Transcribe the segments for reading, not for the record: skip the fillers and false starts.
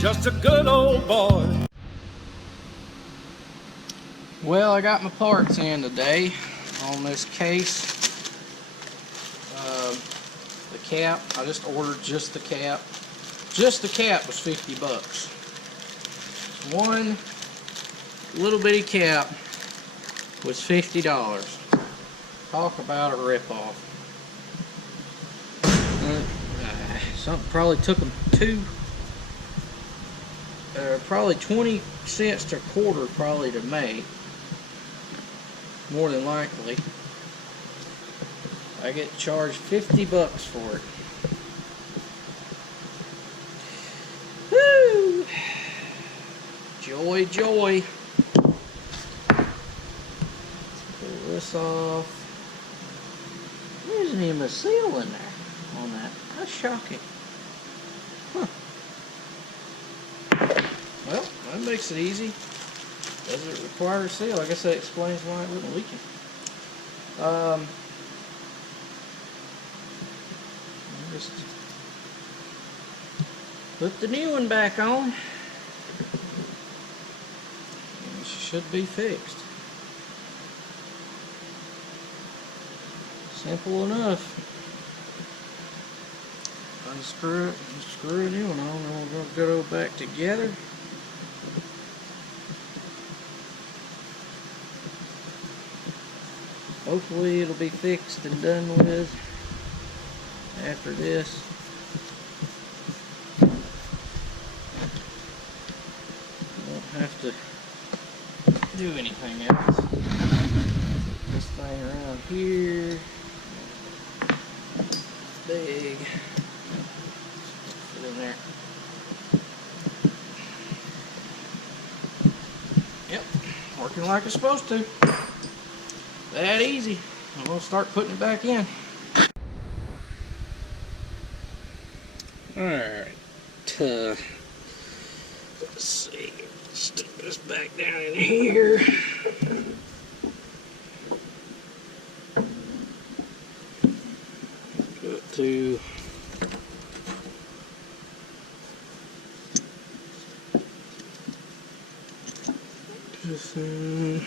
just a good old boy. Well, I got my parts in today on this case. The cap, I just ordered just the cap. Just the cap was 50 bucks. One little bitty cap was $50. Talk about a ripoff. Something probably took them probably 20 cents to a quarter probably to make. More than likely. I get charged 50 bucks for it. Woo! Joy, joy. Pull this off. There isn't even a seal in there on that. That's shocking. Huh. Well, that makes it easy. Does it require a seal? I guess that explains why it wasn't leaking. Just put the new one back on. It should be fixed. Simple enough. Unscrew it, screw a new one on, and we'll go back together. Hopefully it'll be fixed and done with after this. Won't have to do anything else. This thing around here, big, put in there. Yep, working like it's supposed to. That easy. I'm gonna start putting it back in. Alright, let's see, stick this back down in here. Go up to this in.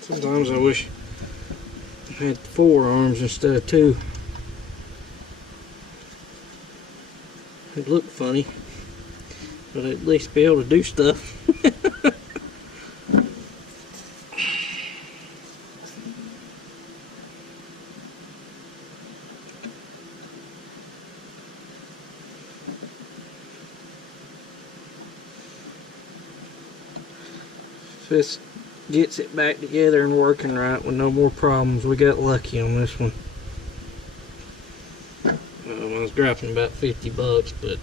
Sometimes I wish I had 4 arms instead of 2. It'd look funny, but I'd at least be able to do stuff. If this gets it back together and working right with no more problems, we got lucky on this one. I was dropping about 50 bucks, but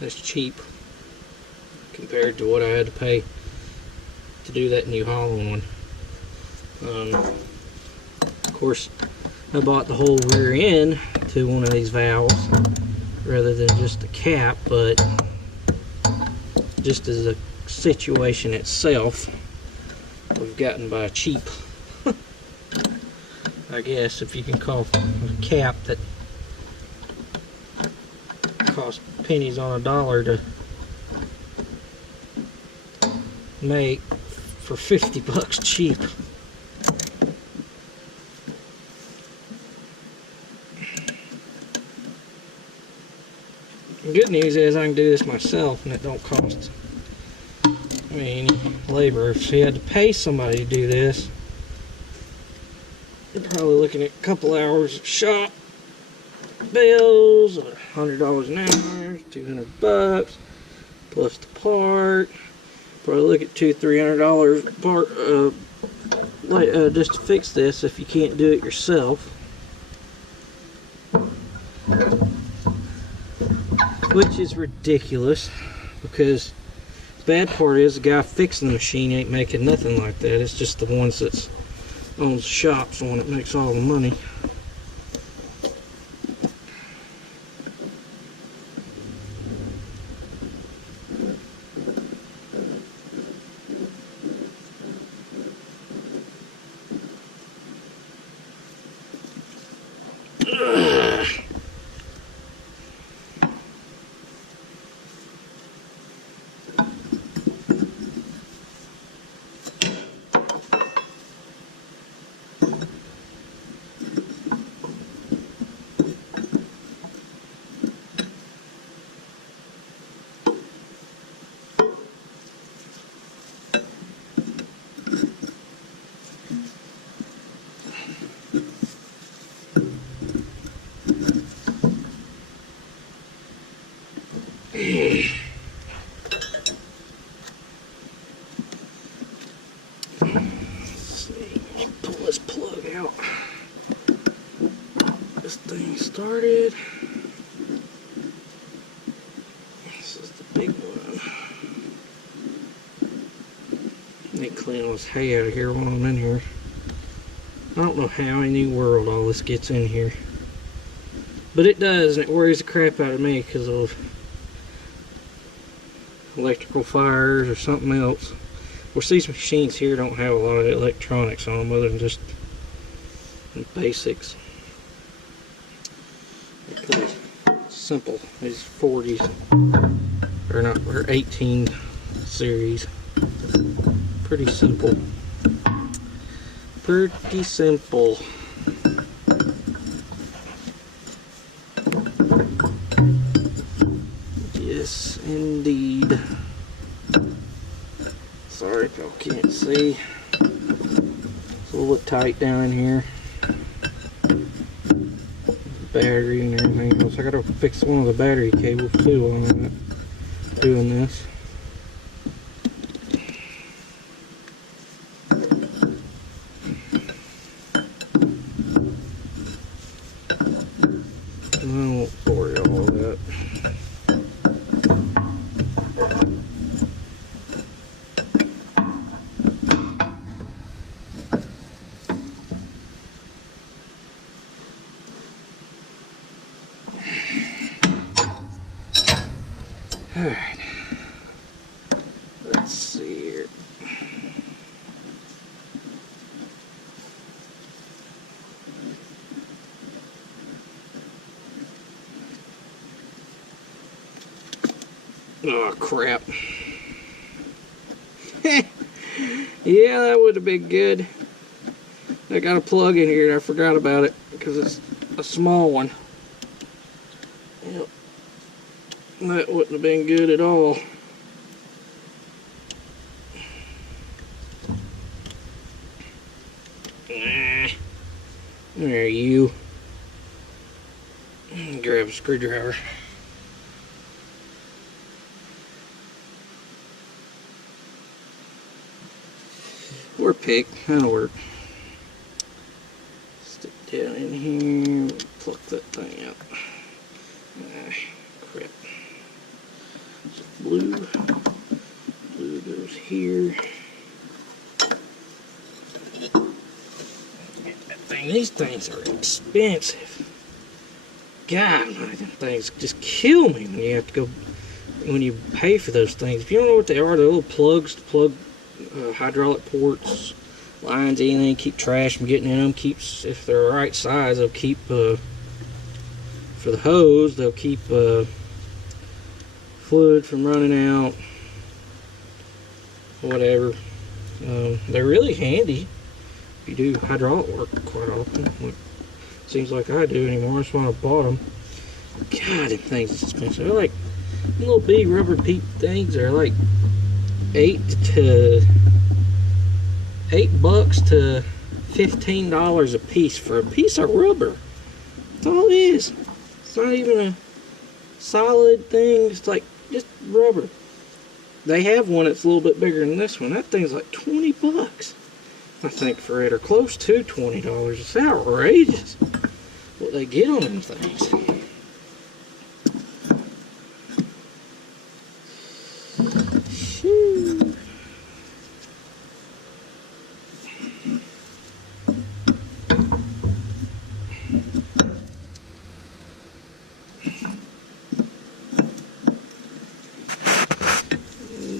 that's cheap compared to what I had to pay to do that New Holland one. Of course, I bought the whole rear end to one of these valves rather than just the cap, but just as a situation itself, we've gotten by cheap. I guess, if you can call a cap that cost pennies on a dollar to make for 50 bucks cheap. The good news is I can do this myself and it don't cost any labor. If you had to pay somebody to do this, you're probably looking at a couple hours of shop bills, $100 an hour, 200 bucks, plus the part. Probably look at $200–300 part just to fix this if you can't do it yourself. Which is ridiculous, because Bad part is the guy fixing the machine ain't making nothing like that. It's just the ones that's owns the shops the one that makes all the money. Pull this plug out. This thing started. This is the big one. Need to clean all this hay out of here while I'm in here. I don't know how in the world all this gets in here, but it does, and it worries the crap out of me because of electrical fires or something else. Of course, these machines here don't have a lot of electronics on them other than just the basics. They're simple. These 40s or not, or 18 series. Pretty simple. Pretty simple. Yes, indeed. Sorry if y'all can't see. It's a little tight down in here. Battery and everything else. I gotta fix one of the battery cables too while I'm doing this. I won't bore you all with that. Alright, let's see here. Oh crap. Yeah, that would have been good. I got a plug in here and I forgot about it because it's a small one. Yep. That wouldn't have been good at all. There you. Grab a screwdriver. Or pick, that'll work. Stick down in here, pluck that thing out. Crap. So blue goes here. These things are expensive. God, them things just kill me when you have to go, when you pay for those things. If you don't know what they are, they're little plugs to plug hydraulic ports, lines, anything, keep trash from getting in them. Keeps, if they're the right size, they'll keep, for the hose, they'll keep fluid from running out, whatever. They're really handy if you do hydraulic work quite often. Like, seems like I do anymore. That's why I bought them. God, them things are expensive. They're like little bitty rubber peep things. They're like $8 to $15 a piece for a piece of rubber. That's all it is. It's not even a solid thing. It's like just rubber. They have one that's a little bit bigger than this one. That thing's like 20 bucks. I think for it, or close to $20. It's outrageous what they get on them things. Shoo.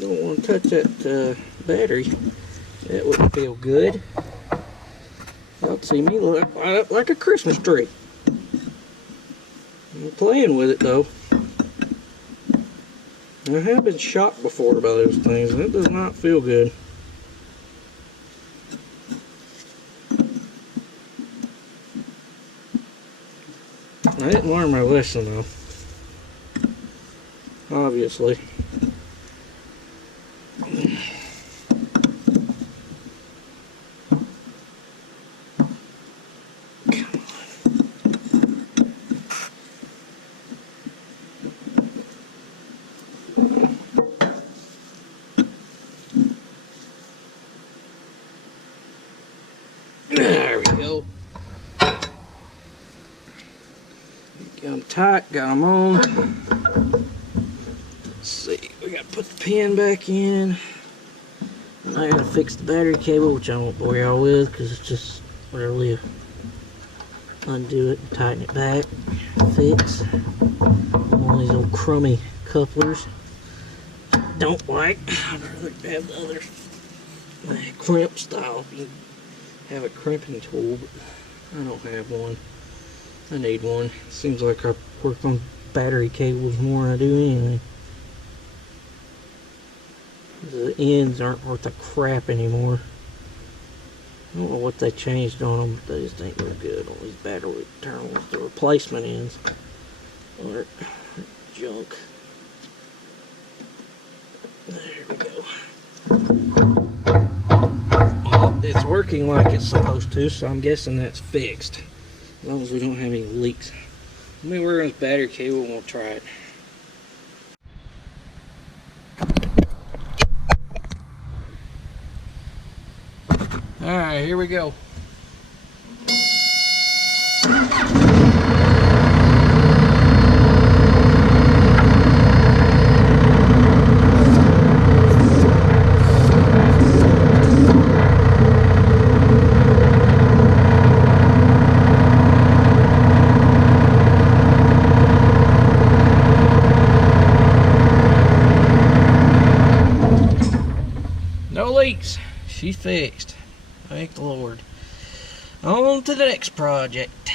Don't want to touch that battery. That wouldn't feel good. Y'all see me light up like a Christmas tree. I'm playing with it though. I have been shocked before by those things, and it does not feel good. I didn't learn my lesson though. Obviously. There we go. Got them tight, got them on. Let's see, we gotta put the pin back in. I gotta fix the battery cable, which I won't bore y'all with because it's just literally undo it and tighten it back. Fix one of these old crummy couplers. Don't like. I'd rather have the other crimp style. You have a crimping tool, but I don't have one. I need one. Seems like I work on battery cables more than I do anything. The ends aren't worth a crap anymore. I don't know what they changed on them, but they just ain't real good on these battery terminals. The replacement ends are junk. There we go. Well, it's working like it's supposed to, so I'm guessing that's fixed. As long as we don't have any leaks. Let me work on this battery cable and we'll try it. Alright, here we go. No leaks. She's fixed. Thank the Lord. On to the next project.